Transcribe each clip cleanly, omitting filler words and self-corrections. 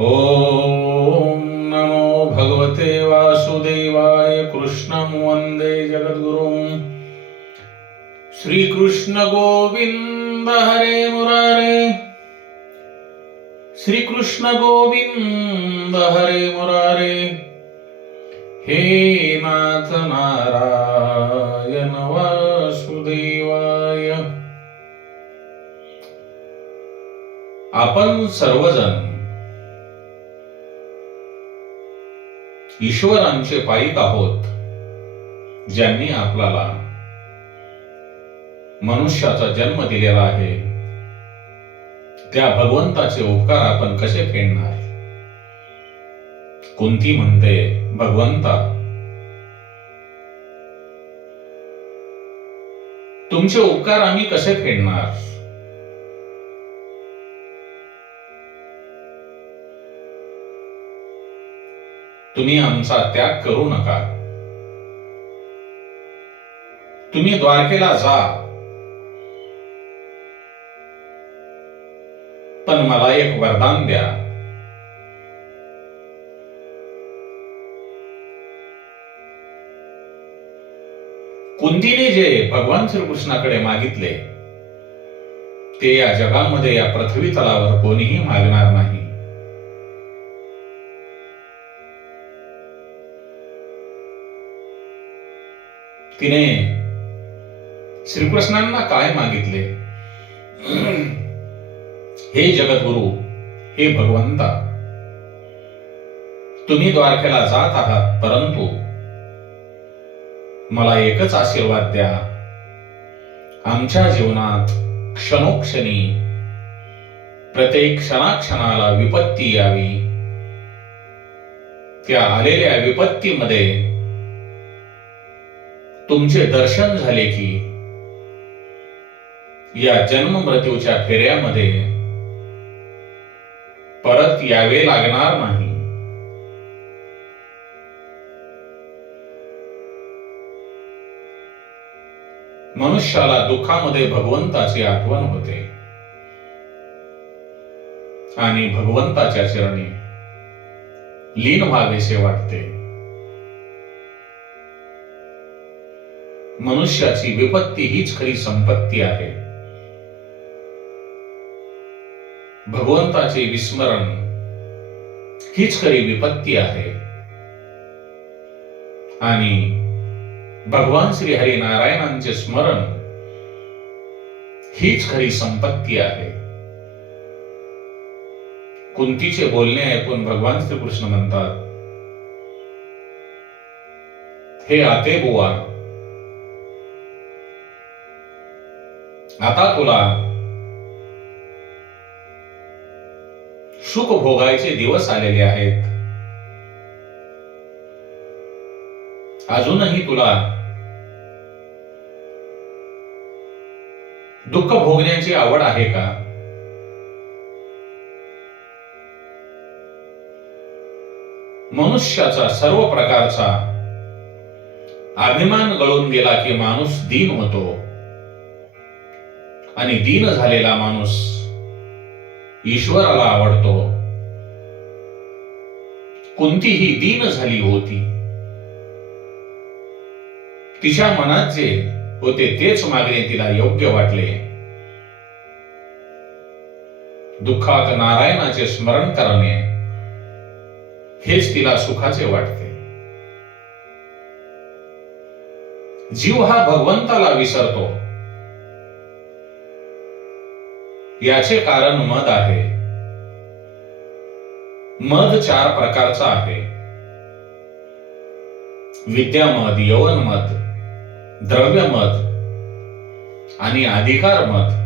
ओम नमो भगवते वासुदेवाय। कृष्णं वंदे जगद्गुरुं। श्रीकृष्ण गोविंद हरे मुरारे। श्रीकृष्ण गोविंद हरे मुरारे। हे नाथ नारायण वासुदेवाय। आपण सर्वजण ईश्वरांचे पाईक आहोत, ज्यांनी आपल्याला मनुष्याचा जन्म दिलेला आहे। त्या भगवंताचे उपकार आपण कसे फेडणार? कुंती म्हणते, भगवंता, तुमचे उपकार आम्ही कसे फेडणार? तुम्ही आमचा त्याग करू नका। तुम्ही द्वारकेला जा, पण मला एक वरदान द्या। कुंतीने जे भगवान श्रीकृष्णाकडे मागितले ते या जगामध्ये, या पृथ्वी तलावर कोणीही मागणार नाही। तिने श्रीकृष्णांना काय मागितले? हे जगद्गुरु, हे भगवंता, तुम्ही द्वारकेला जात आहात, परंतु मला एकच आशीर्वाद द्या। आमच्या जीवनात क्षणोक्षणी, प्रत्येक क्षणाक्षणाला विपत्ती यावी। त्या आलेल्या विपत्तीमध्ये तुमचे दर्शन झाले की या जन्म मृत्यूच्या फेऱ्यामध्ये परत यावे लागणार नाही। मनुष्याला दुःखामध्ये भगवंताची आठवण होते आणि भगवंताच्या चरणी लीन व्हावेसे वाटते। मनुष्याची विपत्ती हीच खरी संपत्ती आहे। भगवंताचे विस्मरण हीच खरी विपत्ती आहे आणि भगवान श्री हरी नारायणांचे स्मरण हीच खरी संपत्ती आहे। कुंतीचे बोलणे ऐकून भगवान श्रीकृष्ण म्हणतात, हे आते बुवा, आता तुला सुख भोगायचे दिवस आलेले आहेत। अजूनही तुला दुःख भोगण्याची आवड आहे का? मनुष्याचा सर्व प्रकारचा अभिमान गळून गेला की माणूस दीन होतो आणि दीन झालेला माणूस ईश्वराला आवडतो। कुंती ही दीन झाली होती। तिच्या मनात जे होते तेच मागणे तिला योग्य वाटले। दुःखात नारायणाचे स्मरण करणे हेच तिला सुखाचे वाटते। जीव हा भगवंताला विसरतो, याचे कारण मद आहे। मद 4 प्रकारचा आहे: विद्यामद, यवनमद, द्रव्यमद आणि अधिकारमद।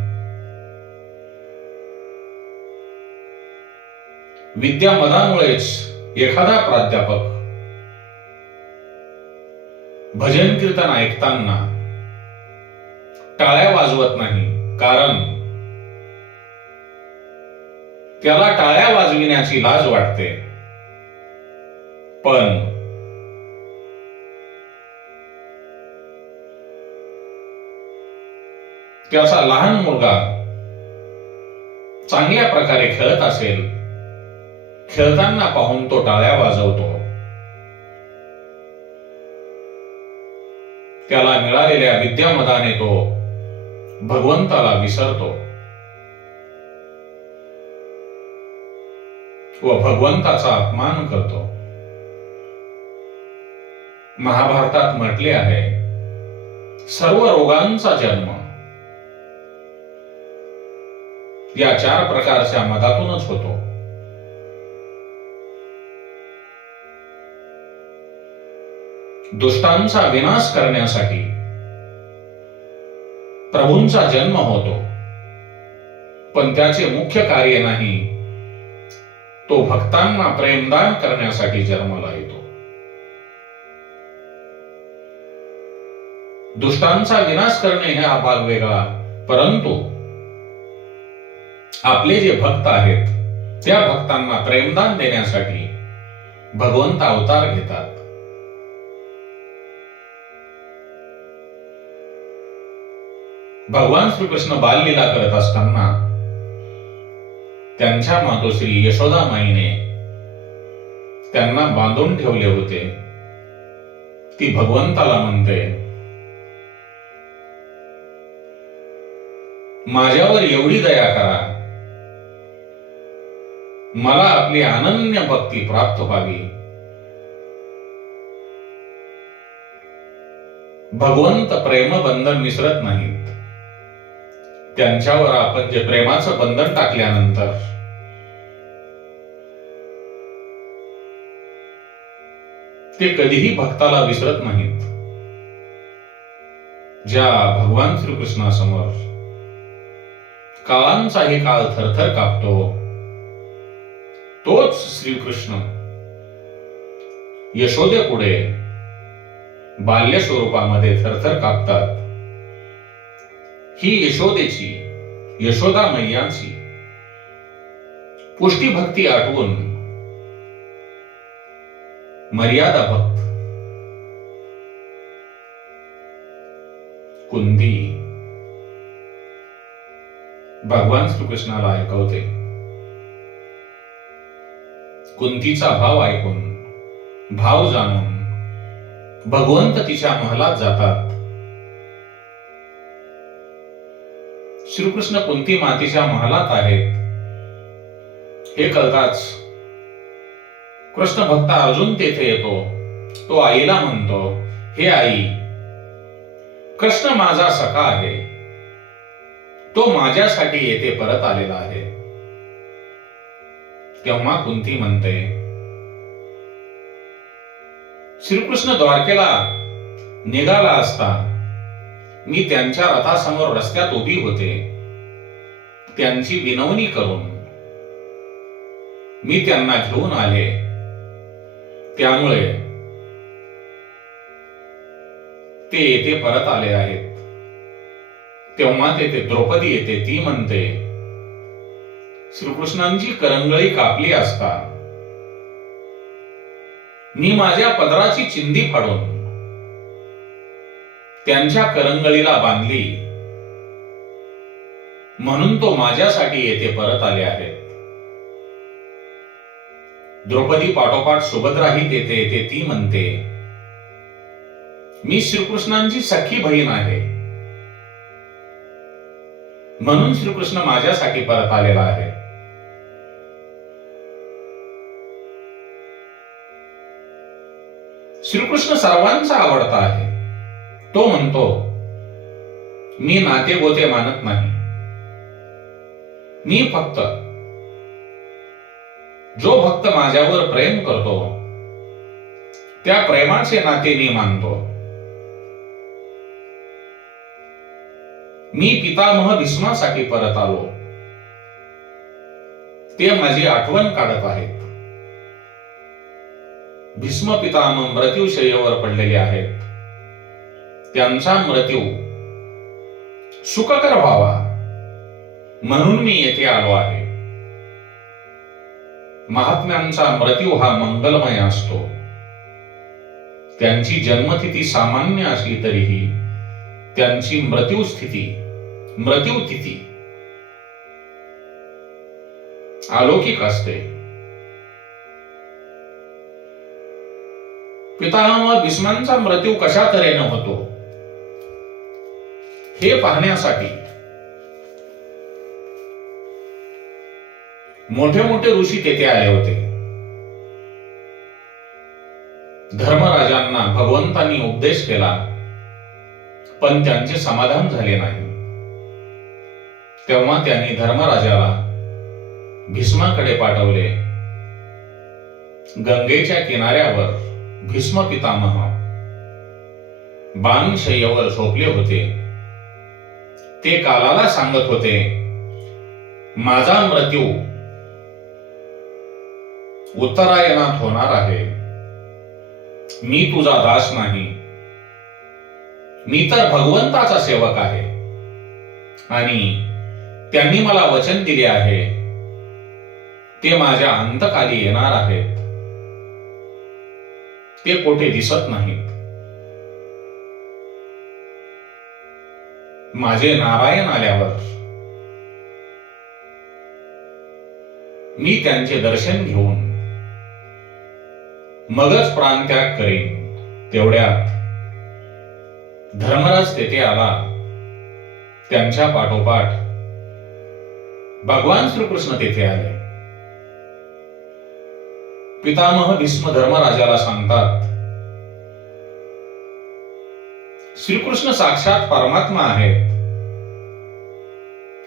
विद्यामदामुळेच एखादा प्राध्यापक भजन कीर्तन ऐकताना टाळ्या वाजवत नाही, कारण त्याला टाळ्या वाजविण्याची लाज वाटते। पण त्याचा लहान मुलगा चांगल्या प्रकारे खेळत असेल, खेळताना पाहून तो टाळ्या वाजवतो. त्याला मिळालेल्या विद्यामदाने तो भगवंताला विसरतो व भगवंताचा अपमान करतो. महाभारतात म्हटले आहे, सर्व रोगांचा जन्म या 4 प्रकारच्या मदातूनच होतो. दुष्टांचा विनाश करण्यासाठी प्रभूंचा जन्म होतो, पण त्याचे मुख्य कार्य नाही. तो भक्तांना प्रेमदान करण्यासाठी जन्माला येतो. दुष्टांचा विनाश करणे हा भाग वेगळा, परंतु आपले जे भक्त आहेत त्या भक्तांना प्रेमदान देण्यासाठी भगवंत अवतार घेतात. भगवान श्रीकृष्ण बाललीला करत असताना त्यांच्या मातोश्री यशोदामाईने त्यांना बांधून ठेवले होते. ती भगवंताला म्हणते, माझ्यावर एवढी दया करा, मला आपली अनन्य भक्ती प्राप्त व्हावी. भगवंत प्रेमबंधन विसरत नाहीत. त्यांच्यावर आपण जे प्रेमाचं बंधन टाकल्यानंतर ते कधीही भक्ताला विसरत नाहीत. ज्या भगवान श्रीकृष्णासमोर काळांचाही काळ थरथर कापतो, तोच श्रीकृष्ण यशोदेपुढे बाल्य स्वरूपामध्ये थरथर कापतात. ही यशोदेची, यशोदा मैयाची पुष्टी भक्ती आठवून मर्यादा भक्त कुंती भगवान श्रीकृष्णाला ऐकवते. कुंतीचा भाव ऐकून, भाव जाणून भगवंत तिच्या महलात जातात. श्रीकृष्ण कुंती मातेच्या महलात आहेत हे कळताच कृष्ण भक्त अर्जुन तेथे येतो. तो आईला म्हणतो, हे आई, कृष्ण माझा सखा आहे, तो माझ्यासाठी येथे परत आलेला आहे. तेव्हा कुंती म्हणते, श्रीकृष्ण द्वारकेला निघाला असता मी त्यांच्या रथासमोर रस्त्यात उभी होते. त्यांची विनवणी करून मी त्यांना घेऊन आले. त्यामुळे ते येथे परत आले आहेत. तेव्हा तेथे द्रौपदी येते. ती म्हणते, श्रीकृष्णांची करंगळी कापली असता मी माझ्या पदराची चिंधी फाडून त्यांच्या करंगळीला बांधली, म्हणून तो माझ्यासाठी येथे परत आले आहेत. द्रौपदी पाठोपाठ सुभद्राही तेथे येते. ती म्हणते, मी श्रीकृष्णांची सखी बहीण आहे, म्हणून श्रीकृष्ण माझ्यासाठी परत आलेला आहे. श्रीकृष्ण सर्वांचा आवडता आहे. तो म्हणतो, मी नाते गोते मानत नाही. मी फक्त जो भक्त माझ्यावर प्रेम करतो त्या प्रेमाचे नाते मी मानतो. मी पितामह भीष्मासाठी परत आलो. ते माझी आठवण काढत आहेत. भीष्म पितामह मृत्यूशय्येवर पडलेले आहेत. त्यांचा मृत्यू सुखकर व्हावा म्हणून मी येथे आलो आहे. महात्म्यांचा मृत्यू हा मंगलमय असतो. त्यांची जन्मतिथी सामान्य असली तरीही त्यांची मृत्यूतिथी अलौकिक असते. पितामह भीष्मांचा मृत्यू कशा तऱ्हेने होतो हे पाहण्यासाठी मोठे मोठे ऋषी तेथे आले होते. धर्मराजांना भगवंतांनी उपदेश केला, पण त्यांचे समाधान झाले नाही. तेव्हा त्यांनी धर्मराजाला भीष्माकडे पाठवले. गंगेच्या किनाऱ्यावर भीष्म पितामह बाणशय्येवर झोपले होते. ते कालाला सांगत होते, माझा मृत्यू उत्तरायणात होणार आहे. मी तुझा दास नाही, मी तर भगवंताचा सेवक आहे आणि त्यांनी मला वचन दिले आहे ते माझ्या अंतकाली येणार आहेत. ते कोठे दिसत नाहीत. माझे नारायण आल्यावर मी त्यांचे दर्शन घेऊन मगच प्राणत्याग करेन. तेवढ्यात धर्मराज तेथे आला. त्यांच्या पाठोपाठ भगवान श्रीकृष्ण तेथे आले. पितामह भीष्म धर्मराजाला सांगतात, श्रीकृष्ण साक्षात परमात्मा आहेत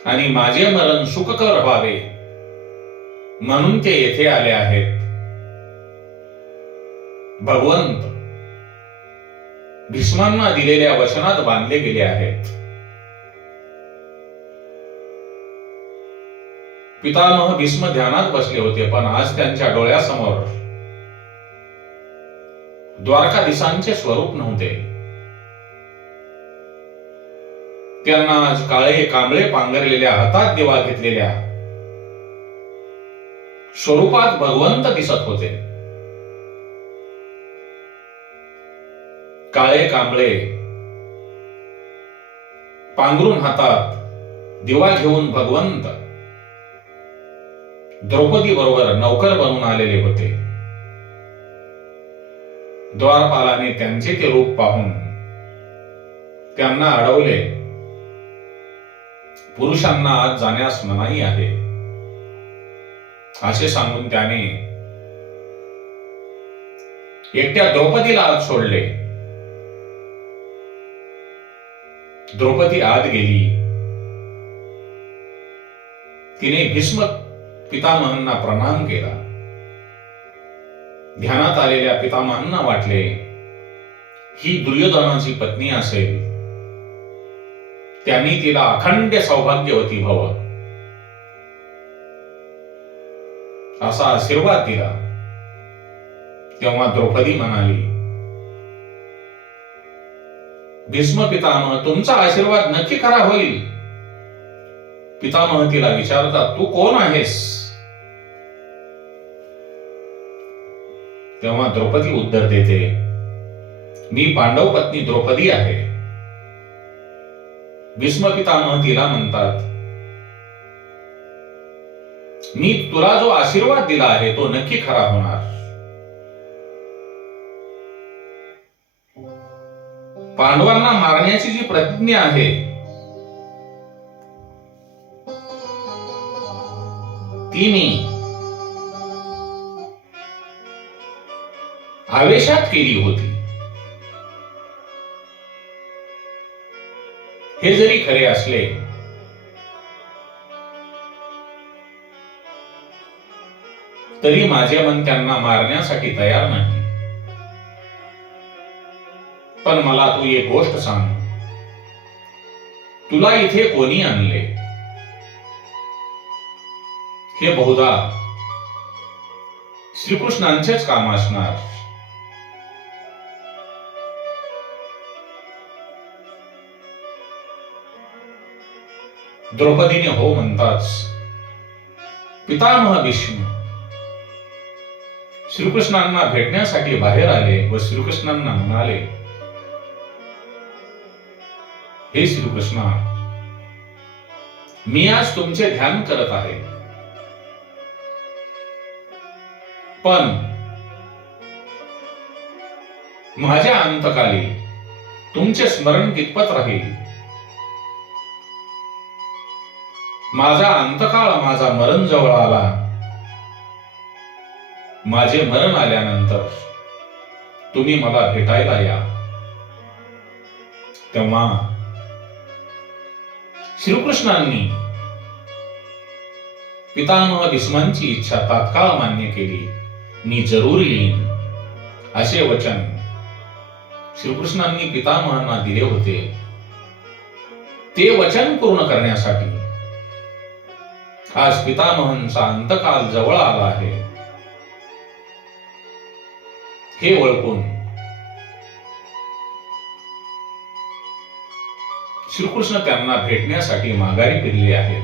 आणि माझे मरण सुखकर व्हावे म्हणून ते येथे आले आहेत. भगवंत भीष्मांना दिलेल्या वचनात बांधले गेले आहेत. पितामह भीष्म ध्यानात बसले होते, पण आज त्यांच्या डोळ्यासमोर द्वारकाधीशांचे स्वरूप नव्हते. त्यांना आज काळे कांबळे पांघरलेल्या, हातात दिवा घेतलेल्या स्वरूपात भगवंत दिसत होते. काळे कांबळे पांघरून हातात दिवा घेऊन भगवंत द्रौपदी बरोबर नौकर बनून आलेले होते. द्वारपालाने त्यांचे ते रूप पाहून त्यांना अडवले. पुरुषांना आत जाण्यास मनाई आहे असे सांगून त्याने एकट्या द्रौपदीला आत सोडले. द्रौपदी आत गेली. तिने भीष्म पितामहांना प्रणाम केला. ध्यानात आलेल्या पितामहांना वाटले ही दुर्योधनाची पत्नी असेल. त्यांनी तिला अखंड सौभाग्यवती भव असा आशीर्वाद दिला. तेव्हा द्रौपदी म्हणाली, भीष्म पितामह, तुमचा आशीर्वाद नक्की खरा होईल. पितामह तिला विचारतात, तू कोण आहेस? तेव्हा द्रौपदी उत्तर देते, मी पांडव पत्नी द्रौपदी आहे. भीष्म पितामह तिला म्हणतात, मी तुला जो आशीर्वाद दिला आहे तो नक्की खरा होणार. पांडवांना मारण्याची जी प्रतिज्ञा आहे ती मी आवेशात केली होती. हे जरी खरे असले तरी माझे मन त्यांना मारण्यासाठी तयार नाही. पण मला तू एक गोष्ट सांग, तुला इथे कोणी आणले? हे बहुधा श्रीकृष्णांचेच काम असणार. द्रौपदीने हो म्हणताच पितामह भीष्म श्रीकृष्णांना भेटण्यासाठी बाहेर आले व श्रीकृष्णांना म्हणाले, हे श्रीकृष्णा, मी आज तुमचे ध्यान करत आहे, पण माझ्या अंतकाली तुमचे स्मरण कितपत राहील? माझा अंतकाळ, माझा मरण जवळ आला. माझे मरण आल्यानंतर तुम्ही मला भेटायला या. तेव्हा श्रीकृष्णांनी पितामह भीष्मांची इच्छा तात्काळ मान्य केली. मी जरूर येईन असे वचन श्रीकृष्णांनी पितामहांना दिले होते. ते वचन पूर्ण करण्यासाठी आज पितामहांचा अंतकाल जवळ आला आहे हे ओळखून श्रीकृष्ण त्यांना भेटण्यासाठी माघारी फिरले आहेत.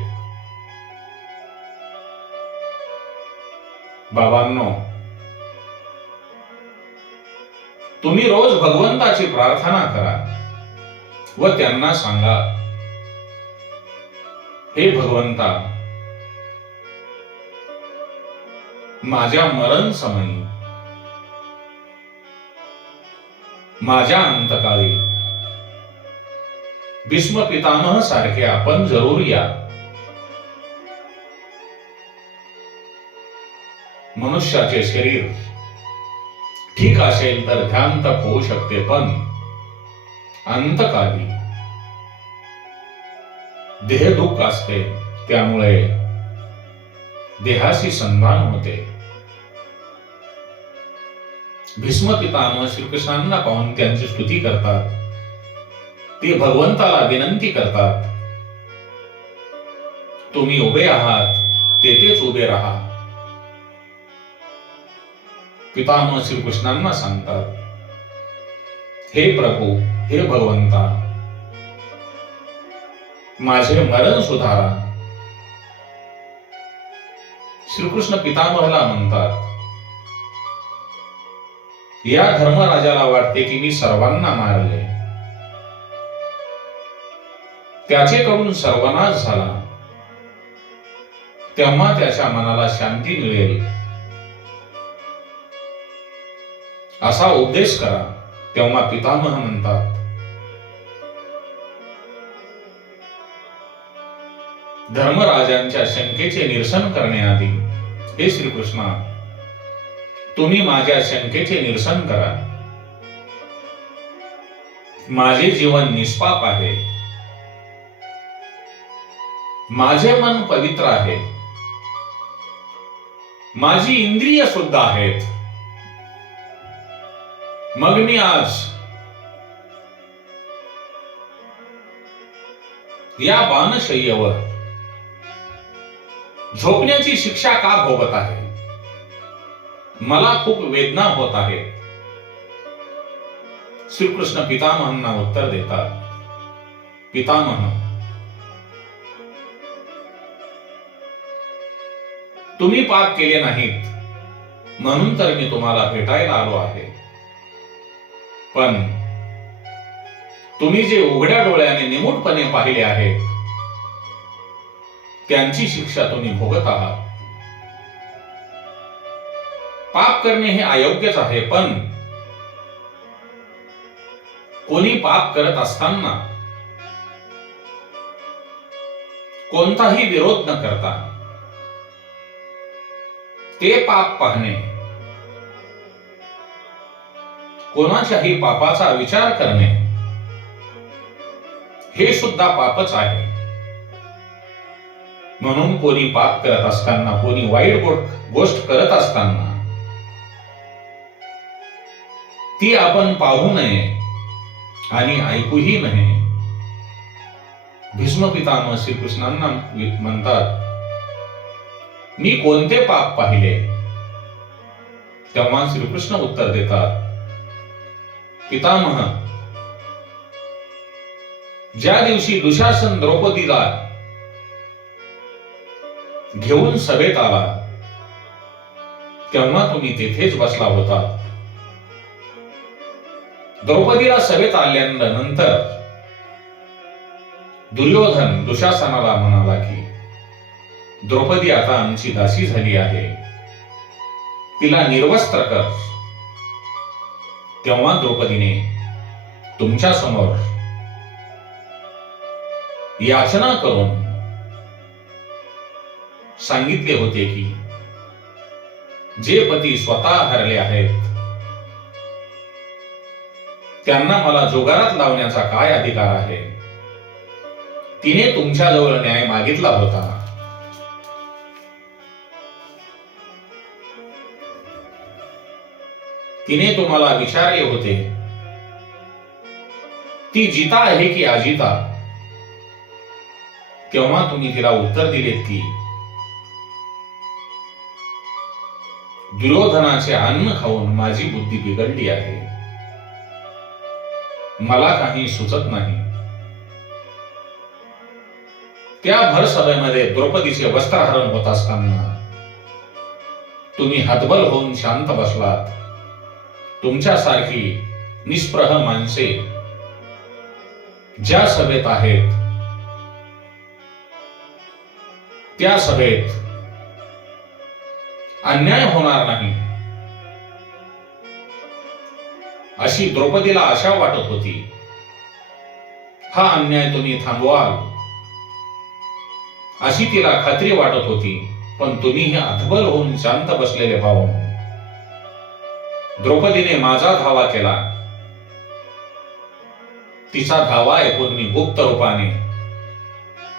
बाबांनो, तुम्ही रोज भगवंताची प्रार्थना करा व त्यांना सांगा, हे भगवंता, माझ्या मरण समयी, माझ्या अंतकाळी भीष्म पितामह सारखे आपण जरूर या. मनुष्याचे शरीर ठीक असेल तर ध्यान तप होऊ शकते, पण अंतकाली देहदुःख असते, त्यामुळे देहाशी संधान होते. भीष्म पितामह श्रीकृष्णांना पाहून त्यांची स्तुती करतात. ते भगवंताला विनंती करतात, तुम्ही उभे आहात तेथेच उभे राहा. पितामह श्रीकृष्णांना सांगतात, हे प्रभू, हे भगवंता, माझे मरण सुधारा. श्रीकृष्ण पितामहाला म्हणतात, या धर्मराजाला वाटते की मी सर्वांना मारले, त्याचेकडून सर्वनाश झाला, तेव्हा त्याच्या मनाला शांती मिळेल असा उपदेश करा. तेव्हा पितामह म्हणतात, धर्मराजांच्या शंकेचे निरसन करण्याआधी हे श्रीकृष्णा, तुम्ही माझ्या शंकेचे निरसन करा. माझे जीवन निष्पाप आहे, माझे मन पवित्र आहे, माझी इंद्रिय सुद्धा आहेत. मग मी आज या बाणशय्येवर झोपण्याची शिक्षा का भोगत आहे? मला खूप वेदना होत आहे. श्रीकृष्ण पितामहांना उत्तर देतात, पितामह, तुम्ही पाप केले नाहीत म्हणून तर मी तुम्हाला भेटायला आलो आहे. पण तुम्ही जे उघड्या डोळ्याने निमूटपणे पाहिले आहे त्यांची शिक्षा तुम्ही भोगत आहात. पाप करणे हे अयोग्यच आहे, पण कोणी पाप करत असताना कोणताही विरोध न करता ते पाप पाहणे, कोणाच्याही पापाचा विचार करणे हे सुद्धा पापच आहे. म्हणून कोणी पाप करत असताना, कोणी वाईट गोष्ट करत असताना ती आपण पाहू नये आणि ऐकूही नये. भीष्म पितामह श्रीकृष्णांना म्हणतात, मी कोणते पाप पाहिले? तेव्हा श्रीकृष्ण उत्तर देतात, पितामह, ज्या दिवशी दुशासन द्रौपदीला घेऊन सभेत आला तेव्हा तुम्ही तेथेच बसला होता. द्रौपदीला सभेत आल्यानंतर दुर्योधन दुशासनाला म्हणाला की द्रौपदी आता आमची दासी झाली आहे, तिला निर्वस्त्र कर. तेव्हा द्रौपदीने तुमच्या समोर याचना करून सांगितले होते की जे पती स्वतः हरले आहेत त्यांना मला जुगारात लावण्याचा काय अधिकार आहे. तिने तुमच्याजवळ न्याय मागितला होता. तिने तुम्हाला विचारले होते ती जिता आहे की अजिता. तेव्हा तुम्ही तिला उत्तर दिलेत की दुर्योधनाचे अन्न खाऊन माझी बुद्धी बिघडली आहे, मला काही सुचत नाही. त्या भर सभेमध्ये द्रौपदीचे वस्त्रहरण होत असताना तुम्ही हतबल होऊन शांत बसलात. तुमच्यासारखी निस्पृह माणसे ज्या सभेत आहेत त्या सभेत अन्याय होणार नाही अशी द्रौपदीला आशा वाटत होती. हा अन्याय तुम्ही थांबवाल अशी तिला खात्री वाटत होती. पण तुम्ही हे हतबल होऊन शांत बसलेले पाहून द्रौपदीने माझा धावा केला. तिचा धावा ऐकून मी गुप्त रूपाने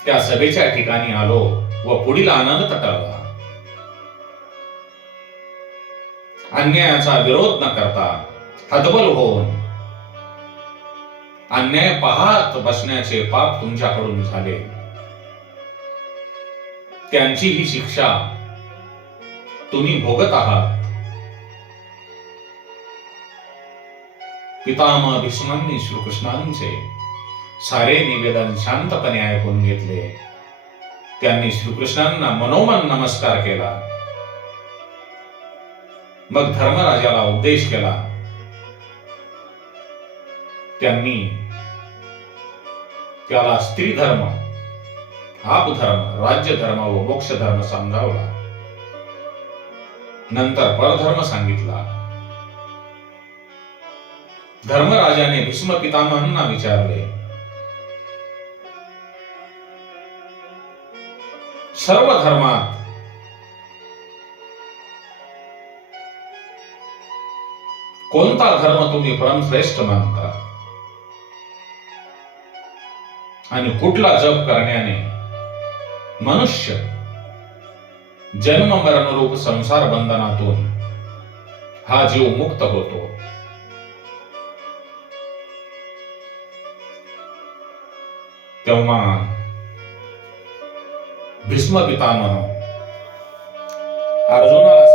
त्या सभेच्या ठिकाणी आलो व पुढील आनंद टळला. अन्यायाचा विरोध न करता हतबल होऊन अन्याय पाहत बसण्याचे पाप तुमच्याकडून झाले. त्यांची ही शिक्षा तुम्ही भोगत आहात. पितामह भीष्मांनी श्रीकृष्णांचे सारे निवेदन शांतपणे ऐकून घेतले. त्यांनी श्रीकृष्णांना मनोमन नमस्कार केला. मग धर्मराजाला उपदेश केला. त्यांनी त्याला स्त्री धर्म, आपधर्म, राज्य धर्म व मोक्ष धर्म समजावला. नंतर परधर्म सांगितला. धर्मराजाने भीष्म पितामहांना विचारले, सर्व धर्मात कोणता धर्म तुम्ही परमश्रेष्ठ मानता आणि कुठला जप करण्याने मनुष्य जन्म मरण रूप संसार बंधनातून हा जीव मुक्त होतो. तेव्हा भीष्म पितामह अर्जुनाला